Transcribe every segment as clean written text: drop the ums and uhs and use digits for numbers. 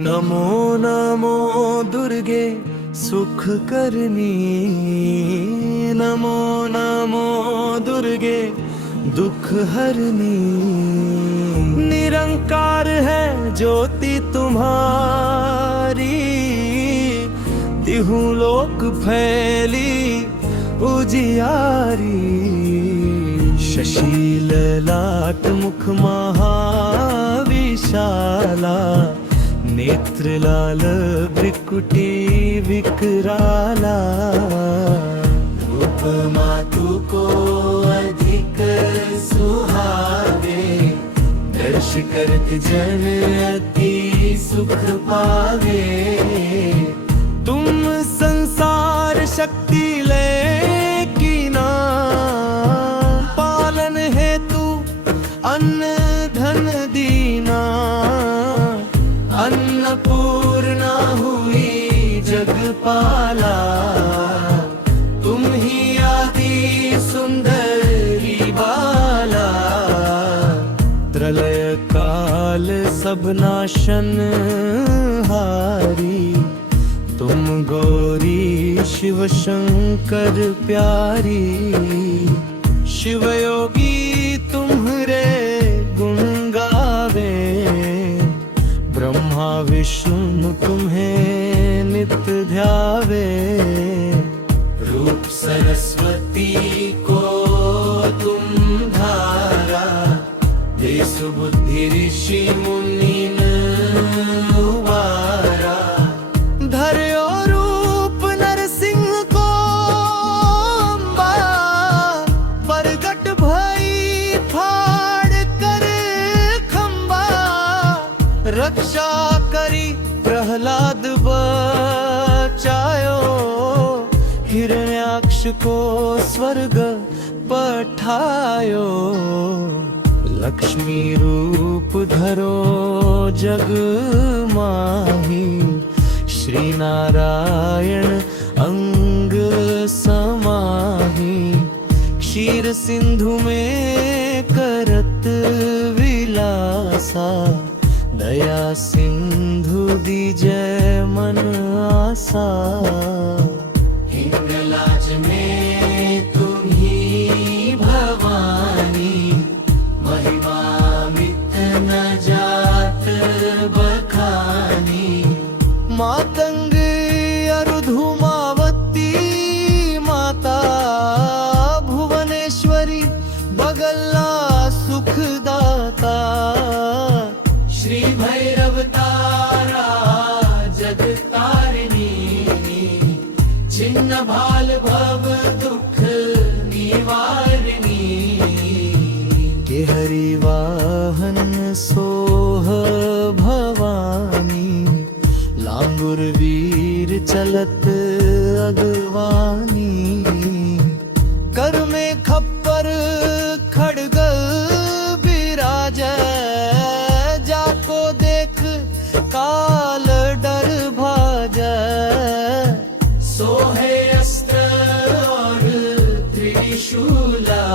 नमो नमो दुर्गे सुख करनी, नमो नमो दुर्गे दुख हरनी। निरंकार है ज्योति तुम्हारी, तिहु लोक फैली उजियारी। शशि ललाट मुख महाविशाला, नेत्र लाल भ्रिकुटी विकराला। रूप मातु को अधिक सुहावे, दर्श करत जन अति सुख पावे। तुम संसार शक्ति ले कीना, पालन हेतु अन्न धन दीना। अन्नपूर्णा हुई जगपाला, तुम ही आदि सुंदरी बाला। प्रलय काल सब नाशन हारी, तुम गौरी शिव शंकर प्यारी। शिव योगी तुम्हरे गुण गावे, ब्रह्मा विष्णु तुम्हें नित्य ध्यावे। रूप सरस्वती को तुम धारा, देश बुद्धि ऋषि मुनि उबारा। धर्यो रूप नरसिंह को अम्बा, प्रगट भई फाड़ कर खंबा। रक्षा करी प्रहलाद बचायो, हिरण्याक्ष को स्वर्ग पठायो। लक्ष्मी रूप धरो जग माही, श्री नारायण अंग समाही। क्षीर सिंधु में करत विलासा, दया सिंधु दीजय मन आसा। हिंगलाज में तुम ही भवानी, महिमा मित न जात बखानी। मातंग अरुधुमावती माता, भुवनेश्वरी बगला सुखदाता। श्री भैरव तारा जगतारिणी, छिन्न भाल भव दुख निवारिणी। के हरि वाहन सोह भवानी, लांगुर वीर चलत अगवानी। कर में खप्पर खड़ग विराजै, जाको देख काल डर भाजै। सोहे अस्त्र और त्रिशूला,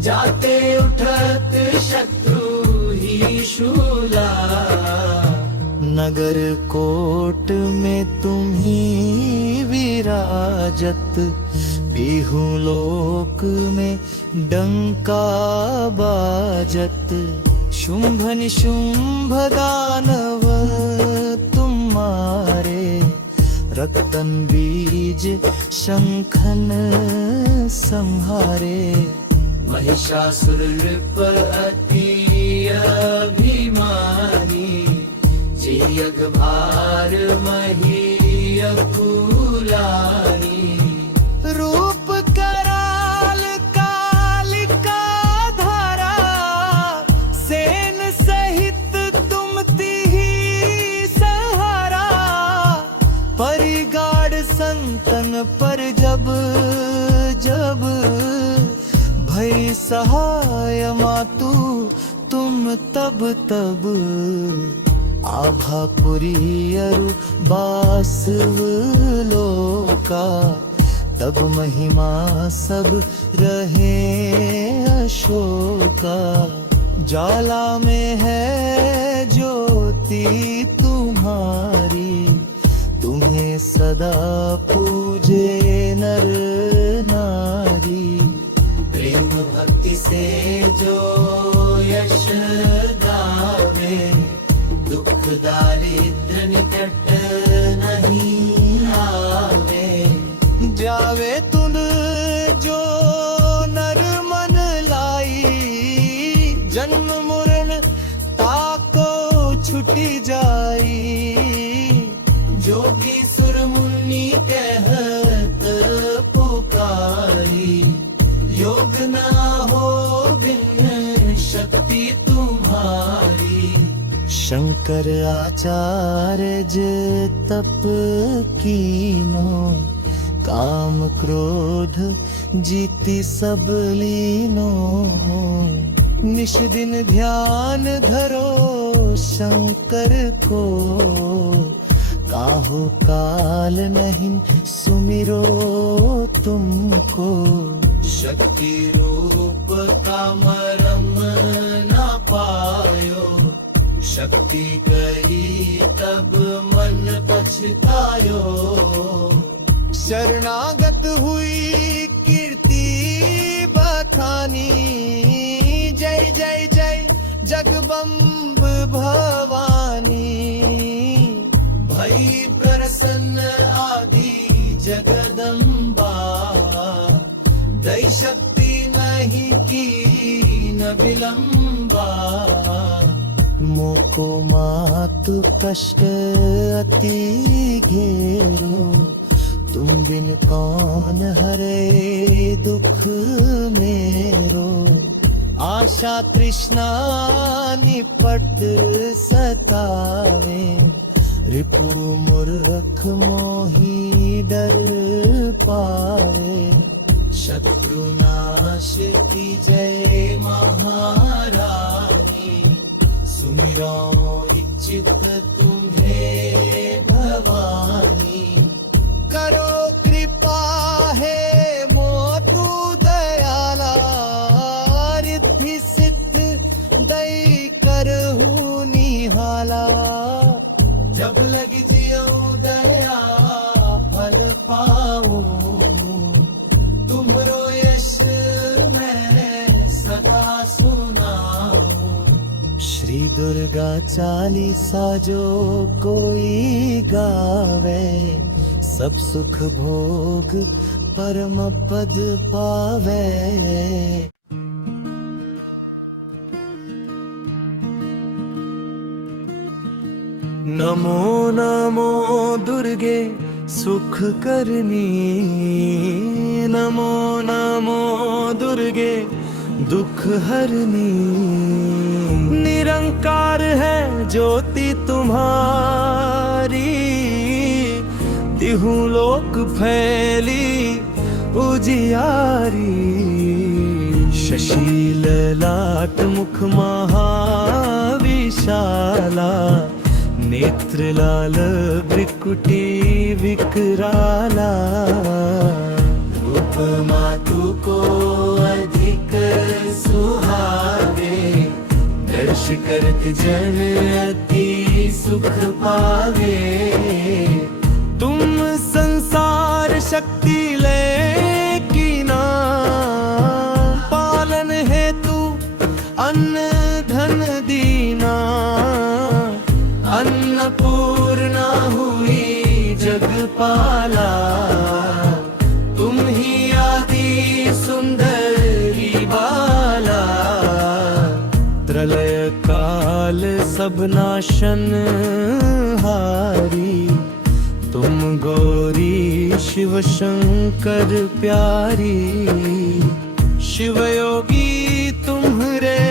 जाते उठत शत्रु ही शूला। नगर कोट में तुम ही विराजत, बिहु लोक में डंका बाजत। शुंभ निशुंभ दानव तुम मारे, रक्तन बीज शंखन संहारे। महिषासुर नृप अति अभिमानी, जियग भार महीय फूलानी। रूप कराल कालिका धारा, सेन सहित तुम तिहि सहारा। परिगाड़ संतन पर जब जब, भई सहाय मातु तुम तब तब। आभापुरी अरु बासव लोका, तब महिमा सब रहे अशोका। ज्वाला में है ज्योति भक्ति तुम्हारी, तुम्हें सदा पूजे नर नारी। प्रेम भक्ति से जो यश गावे, दुख दारिद्र निकट नहीं आवे। जावे तुन जो नर मन लाई, जन्म मरण ताको छुटी जाई। जोगी सुर मुनि कहत पुकारी, योग ना हो बिन शक्ति तुम्हारी। शंकर आचार्य तप कीनो, काम क्रोध जीति सब लीनो। निश दिन ध्यान धरो शंकर को, काहो काल नहीं सुमिरो तुमको। शक्ति रूप का मरम ना पायो, शक्ति गई तब मन पछतायो। शरणागत हुई कीर्ति बखानी, जय जय जय जगदम्ब भवानी। भई प्रसन्न आदि जगदम्बा, दई शक्ति नहीं की न विलंबा। मोको मातु कष्ट अति घेरो, तुम बिन कौन हरे दुख मेरो। आशा तृष्णा निपट सतावे, रिपु मूर्ख मोही डर पावे। शत्रु नाश की जय महारानी, सुमिरो इच्छित तुम्हें भवानी। करो कृपा है मोतु दयाला, रिद्धि सिद्ध दई करहु निहाला। जब लग जियो दया फल पाऊं, तुमरो यश मैं सदा सुनाऊं। श्री दुर्गा चालीसा जो कोई गावे, सब सुख भोग परम पद पावे। नमो नमो दुर्गे सुख करनी, नमो नमो दुर्गे दुख हरनी। निरंकार है ज्योति तुम्हारी, तिहु लोक फैली उजियारी। शशि ललाट मुख महाविशाला, नेत्र लाल भ्रिकुटी विकराला। रूप मातु को अधिक सुहावे, दर्श करत जन अति सुख पावे। तुम संसार शक्ति ले कीना, पालन हेतु अन्न धन दीना। अन्नपूर्णा हुई जगपाला, तुम ही आदि सुंदरी बाला। प्रलय काल सब नाशन हारी, तुम गौरी शिव शंकर प्यारी। शिव योगी तुम्हरे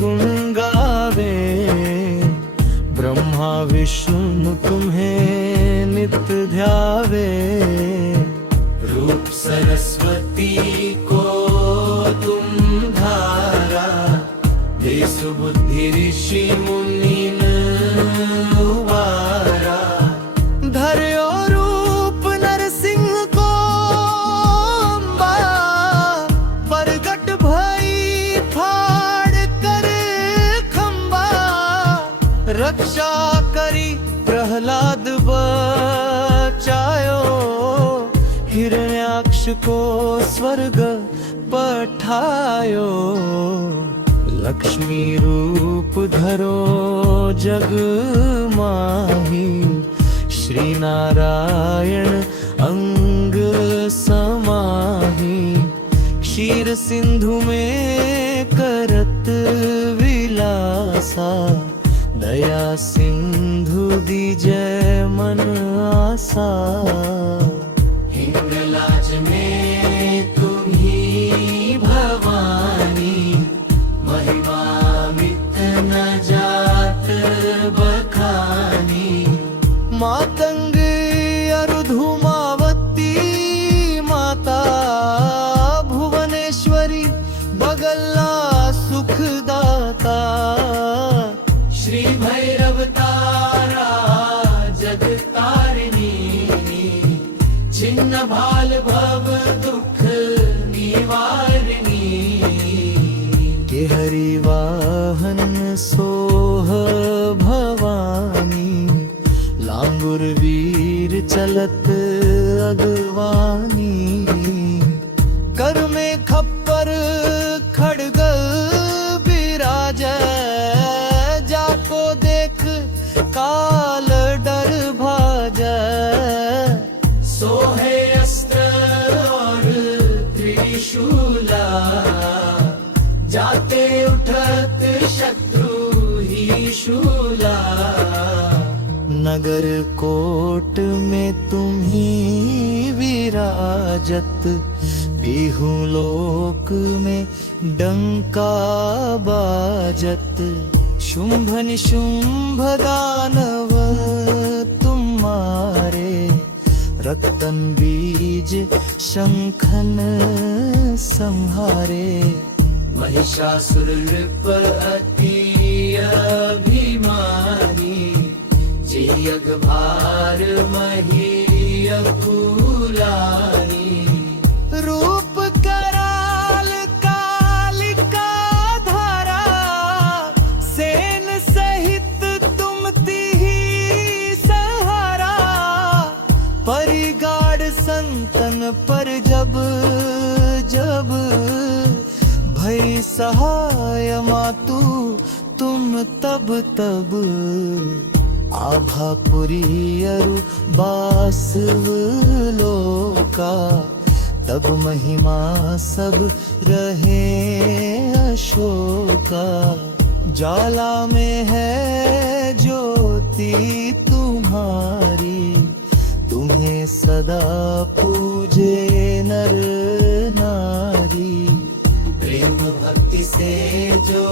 गुण गावे, ब्रह्मा विष्णु तुम्हें नित्य ध्यावे। रूप सरस्वती को तुम धारा, देसु बुद्धि ऋषि मुनि उबारा। धर्यो रूप नरसिंह को अम्बा, प्रगट भई फाड़ कर खंबा। रक्षा करी प्रहलाद बचायो, हिरण्याक्ष को स्वर्ग पठायो। लक्ष्मी रूप धरो जग माही, श्री नारायण अंग समाही। क्षीर सिंधु में करत विलासा, दया सिंधु दीजय मन आसा। हिंगलाज में तुम्ही भवानी, महिमा मित न जात बखानी। मातंग अरुधुमावती माता, भुवनेश्वरी बगल्ला सुखदाता। श्री भैरव तारा जगतारिणी, छिन्न भाल भव दुख निवारिणी। के हरि वाहन सोह भवानी, लांगुर वीर चलत अगवानी। कर में खप्पर खड़ग बिराज, जाको देख काल डर भाज। सोहे अस्त्र और त्रिशूला, जाते उठत शत्रु ही शूला। नगर कोट में तुम्ही विराजत, बिहु लोक में डंका बाजत। शुंभ निशुंभ दानव तुम्हारे, रक्तन बीज शंखन संहारे। महिषासुर नृप अति अभिमानी, जियग भार महीय फूलानी। रूप कराल कालिका धारा, सेन सहित तुम तिहि सहारा। परिगाड़ संतन पर जब जब, भई सहाय मातु तुम तब तब। आभापुरी अरु बासव लोका, तब महिमा सब रहे अशोका। ज्वाला में है ज्योति तुम्हारी, तुम्हें सदा पूजे नर नारी। प्रेम भक्ति से जो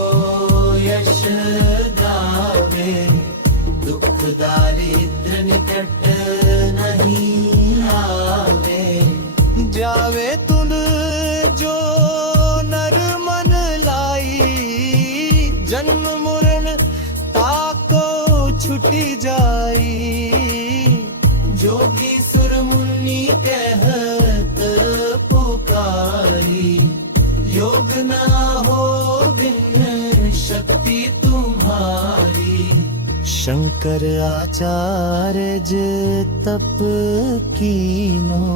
यश गावे, दुख दारिद्र निकट नहीं आवे। जावे तुन जो नर मन लाई, जन्म मरण ताको छुटी जाई। जोगी सुर मुनि कहत पुकारी, योग ना हो बिन शक्ति तुम्हारी। शंकर आचार्य तप कीनो,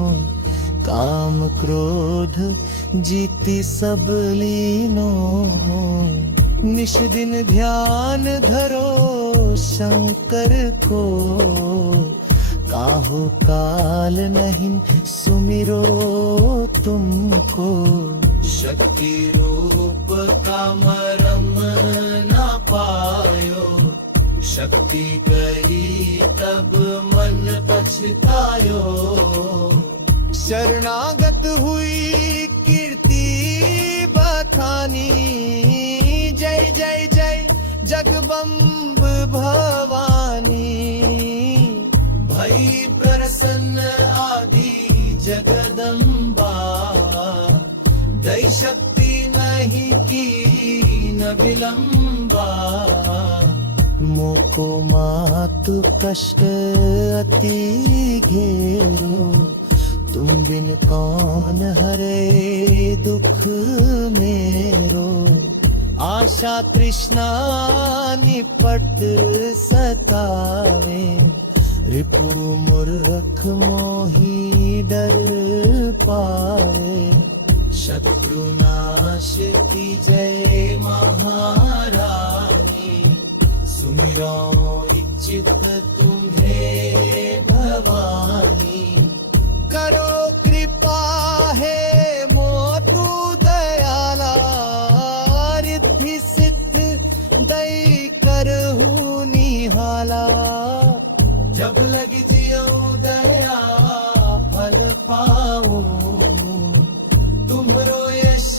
काम क्रोध जीति सब लीनो। निश दिन ध्यान धरो शंकर को, काहू काल नहीं सुमिरो तुमको। शक्ति रूप का मरम ना पायो, शक्ति गई तब मन पछतायो। शरणागत हुई कीर्ति बखानी, जय जय जय जगदम्ब भवानी। भई प्रसन्न आदि जगदम्बा, दई शक्ति नहीं की न विलंबा। मोको मातु कष्ट अति घेरो, तुम बिन कौन हरे दुख मेरो। आशा तृष्णा निपट सतावे, रिपु मूर्ख मोही डर पावे। शत्रुनाश की जय महारानी, सुमिरो इच्छित तुम्हें भवानी। करो कृपा है मोतु दयाला, रिद्धि सिद्ध दई करहु निहाला। जब लग जियो दया फल पाऊं, तुम्हारो यश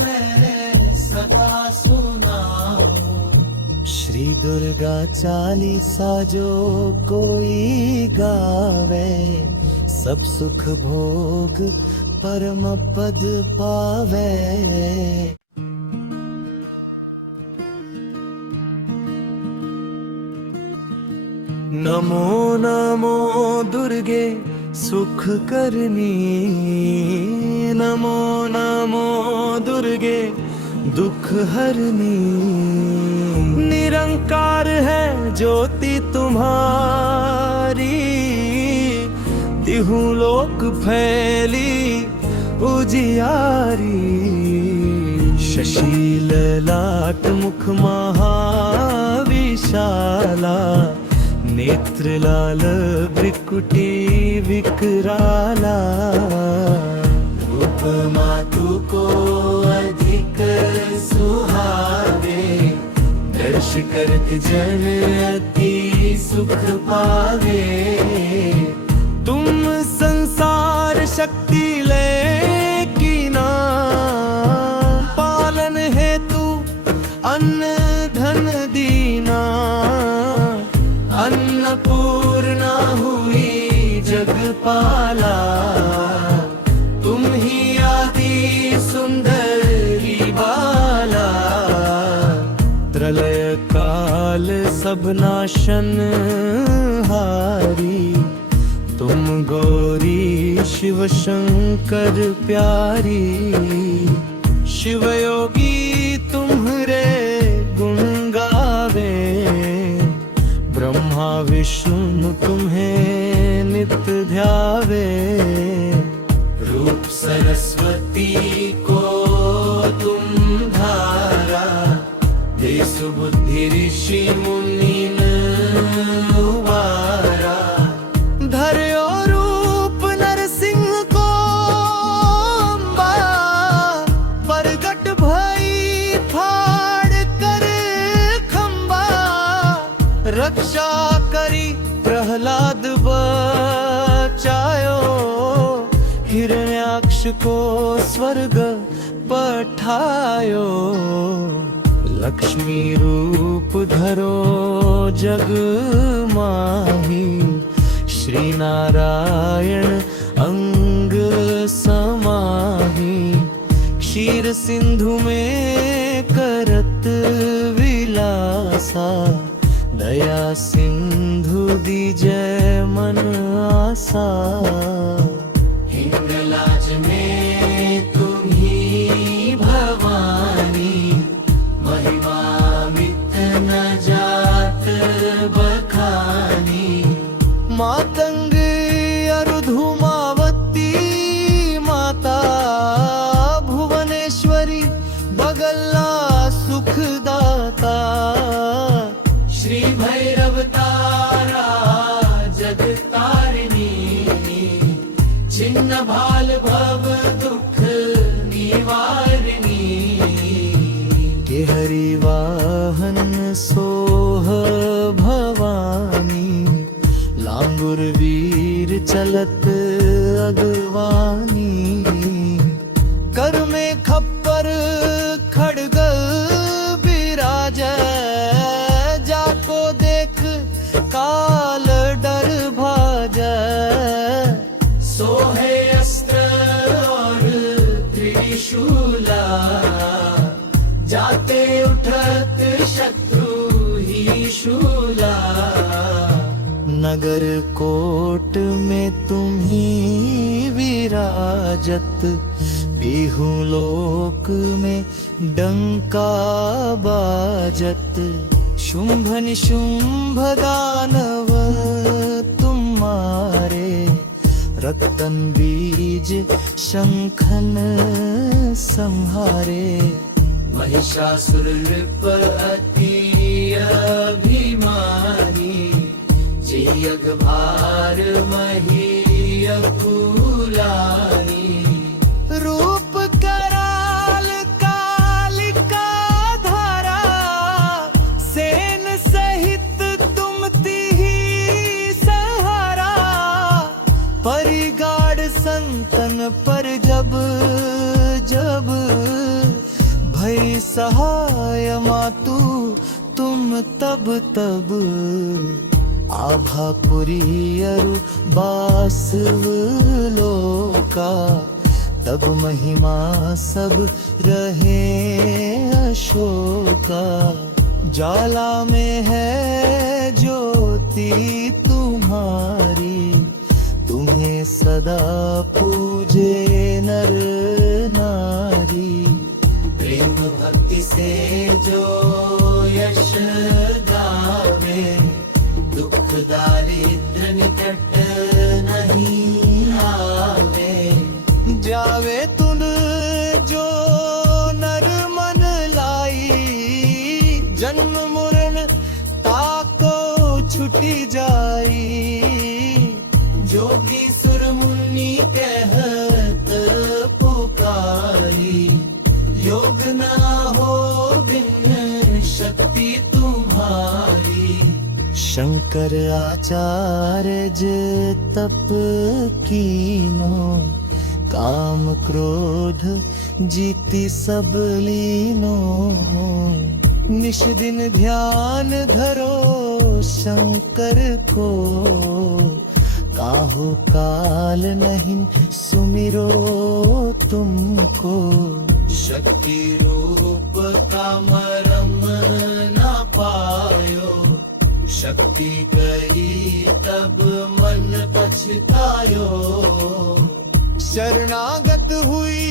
मैं सदा सुनाऊं। श्री दुर्गा चालीसा जो कोई गावे, सब सुख भोग परम पद पावे। नमो नमो दुर्गे सुख करनी, नमो नमो दुर्गे दुख हरनी। निरंकार है ज्योति तुम्हारी, तिहु लोक फैली उजियारी। शशि ललाट मुख महाविशाला, नेत्र लाल भ्रिकुटी विकराला। रूप मातु को अधिक सुहावे, दर्श करत जन अति सुख पावे। तुम संसार शक्ति ले कीना, पालन हेतु अन्न धन दीना। अन्नपूर्णा हुई जगपाला, तुम ही आदि सुंदरी बाला। प्रलय काल सब नाशन हारी, तुम गौरी शिव शंकर प्यारी। शिव योगी तुम्हरे गुण गावे, ब्रह्मा विष्णु तुम्हें नित्य ध्यावे। रूप सरस्वती को तुम धारा, देश बुद्धि ऋषि मुनि उबारा। धर्यो रूप नरसिंह को अम्बा, प्रगट भई फाड़ कर खंबा। रक्षा करी प्रहलाद बचायो, हिरण्याक्ष को स्वर्ग पठायो। लक्ष्मी रूप धरो जग माही, श्री नारायण अंग समाही। क्षीर सिंधु में करत विलासा, दया सिंधु दीजय मन आसा। हिंगलाज में तुम ही भवानी, महिमा मित न जात बखानी। मातंग अरुधुमावती माता, भुवनेश्वरी बगला सुखदाता। श्री भैरव तारा जगतारिणी, छिन्न भाल भव दुख निवारिणी। के हरि वाहन सोह भवानी, लांगुर वीर चलत अगवानी। कर में खप्पर खड़ग बिराजै, जाको देख काल डर भाजै। सोहे अस्त्र और त्रिशूला, जाते उठत शत्रु ही शूला। नगर कोट में तुम ही विराजत, बिहु लोक में डंका बाजत शुंभ निशुंभ दानव तुम्हारे, रक्तन बीज शंखन संहारे। महिषासुर नृप अति अभिमानी, जयग भार महीय फूलानी। रूप कराल कालिका धारा, सेन सहित तुम तिहि सहारा। परिगाढ़ संतन पर जब जब, भई सहाय मातु तुम तब तब। आभापुरी अरु बासव लोका, तब महिमा सब रहे अशोका। ज्वाला में है ज्योति तुम्हारी, तुम्हें सदा पूजे नर नारी। प्रेम भक्ति से जो यश गावे, दुख दारिद्र निकट नहीं आवे। जावे तुन जो नर मन लाई, जन्म मरण ताको छुटी जाई। जोगी सुर मुनि कहत पुकारी, योग ना हो बिन शक्ति तुम्हारी। शंकर आचार्य तप कीनो, काम क्रोध जीति सब लीनो। निश दिन ध्यान धरो शंकर को, काहू काल नहीं सुमिरो तुमको। शक्ति रूप का मरम ना पायो, शक्ति गई तब मन पछतायो। शरणागत हुई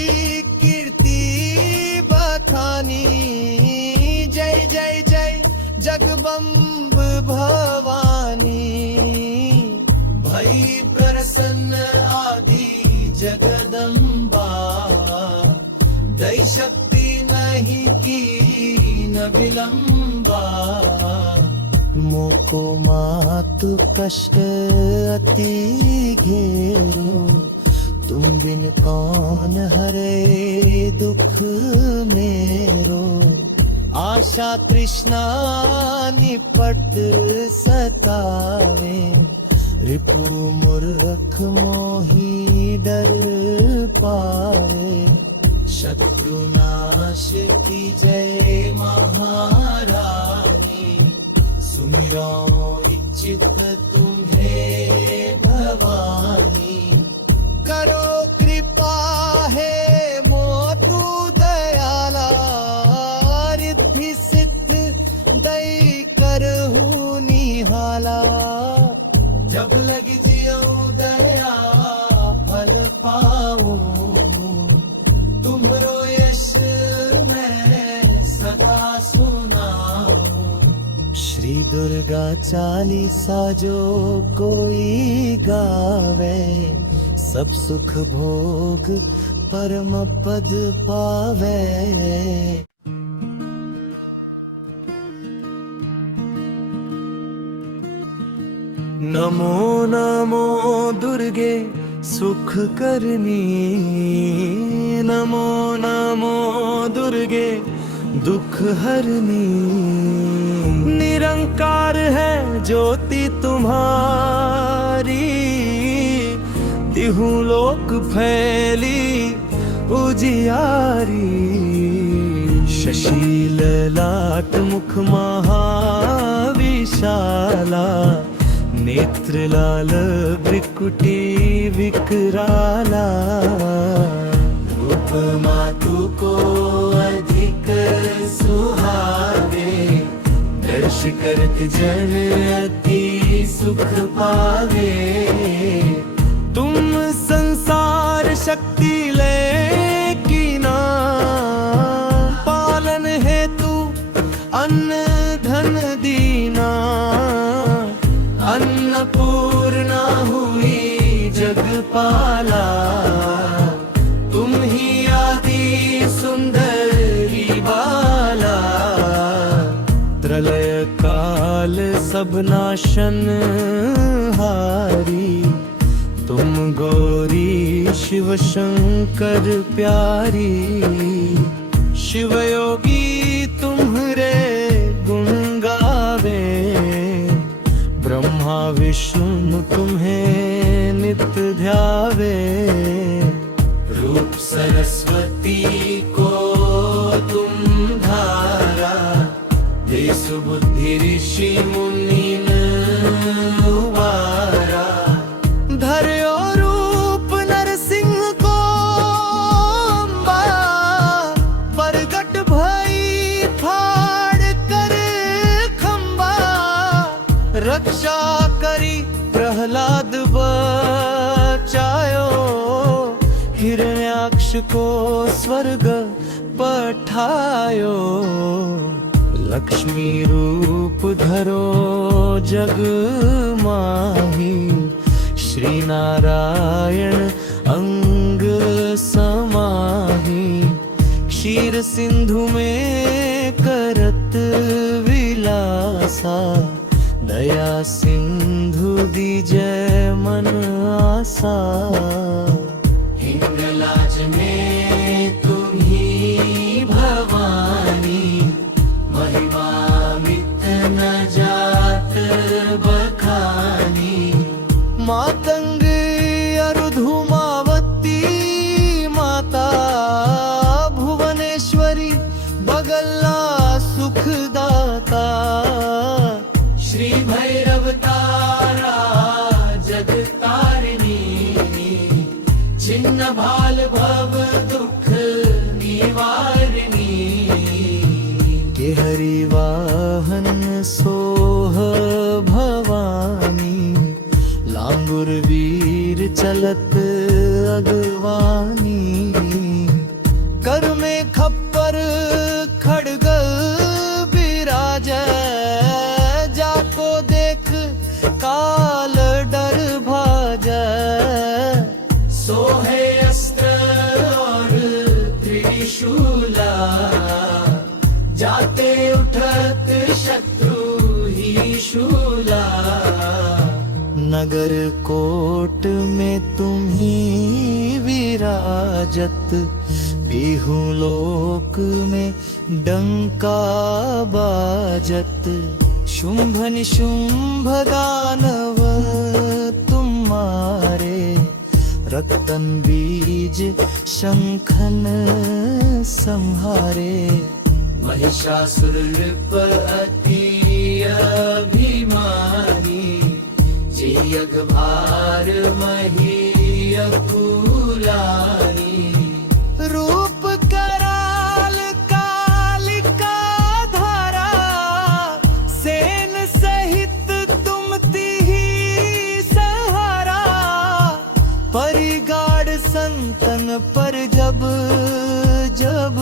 कीर्ति बखानी, जय जय जय जगदम्ब भवानी। भई प्रसन्न आदि जगदम्बा, दई शक्ति नहीं की न विलंबा। मोको मातु कष्ट अति घेरो, तुम बिन कौन हरे दुख मेरो। आशा तृष्णा निपट सतावे, रिपु मूर्ख मोही डर पावे। शत्रु नाश की जय महारानी, सुमिरो इच्छित तुम्हें भवानी। करो कृपा है मोतु दयाला, रिद्धि सिद्ध दई करहु निहाला। जब लग जियो दया फल पाऊं, तुमरो यश मैं सदा सुनाऊं। श्री दुर्गा चालीसा जो कोई गावे, सब सुख भोग परम पद पावे। नमो नमो दुर्गे सुख करनी, नमो नमो दुर्गे दुख हरनी। निरंकार है ज्योति तुम्हारी, तिहु लोक फैली उजियारी। शशील लाट मुख महाविशाला, नेत्र लाल भ्रिकुटी विकराला। रूप मातु को अधिक सुहावे, दर्श करत जन अति सुख पावे। तुम संसार शक्ति ले की ना, सब नाशन हारी, तुम गौरी शिव शंकर प्यारी। शिव योगी तुम्हरे गुण गावे, ब्रह्मा विष्णु तुम्हें नित्य ध्यावे। रूप सरस्वती को तुम धारा, देश बुद्धि ऋषि मुनि उबारा। धर्यो रूप नरसिंह को अम्बा, प्रगट भई फाड़ कर खंबा। रक्षा करी प्रहलाद बचायो, हिरण्याक्ष को स्वर्ग पठायो। लक्ष्मी रूप धरो जग माही, श्री नारायण अंग समाही। क्षीर सिंधु में करत विलासा, दया सिंधु दीजय मन आसा। हिंगलाज में तुम ही भवानी, महिमा मित न जात बखानी। मातंग अरुधुमावती माता, भुवनेश्वरी बगला सुखदाता। श्री भैरव तारा जगतारिणी, छिन्न भाल भव दुख निवारिणी। के हरि वाहन सोह भवानी, लांगुर वीर चलत अगवानी। कर में खप्पर खड़ग बिराज, जाको देख काल डर भाज। सोहे अस्त्र और त्रिशूला, जाते उठत शत्रु ही शूला। नगर कोट में तुम ही विराजत, बिहु लोक में डंका बाजत। शुंभ निशुंभ दानव तुम्हारे, रक्तन बीज शंखन संहारे। महिषासुर नृप अति अभिमानी, जियग भार महीय फूलानी। रूप कराल कालिका धारा, सेन सहित तुम तिहि सहारा। परिगाड़ संतन पर जब जब,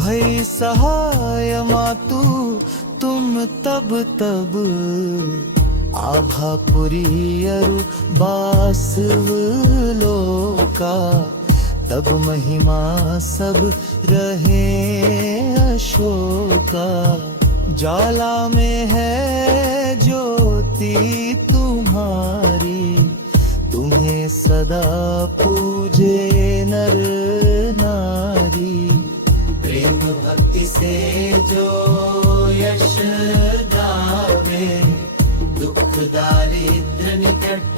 भई सहाय मातु तुम तब तब। आभापुरी अरु बासव लोका, तब महिमा सब रहे अशोका। ज्वाला में है ज्योति तुम्हारी, तुम्हें सदा पूजे नर नारी। प्रेम भक्ति से जो यश गावे, दुख दारिद्र निकट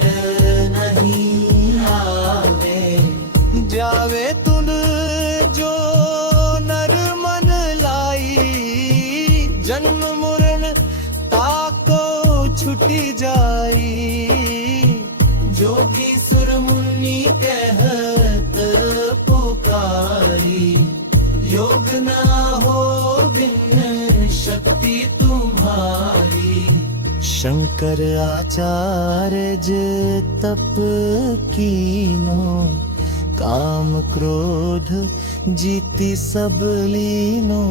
नहीं आवे। जावे तुन जो नर मन लाई, जन्म मरण ताको छुटी जाई। जोगी सुर मुनि कहत पुकारी, योग ना हो बिन शक्ति तुम्हारी। शंकर आचार्य तप कीनो, काम क्रोध जीति सब लीनो।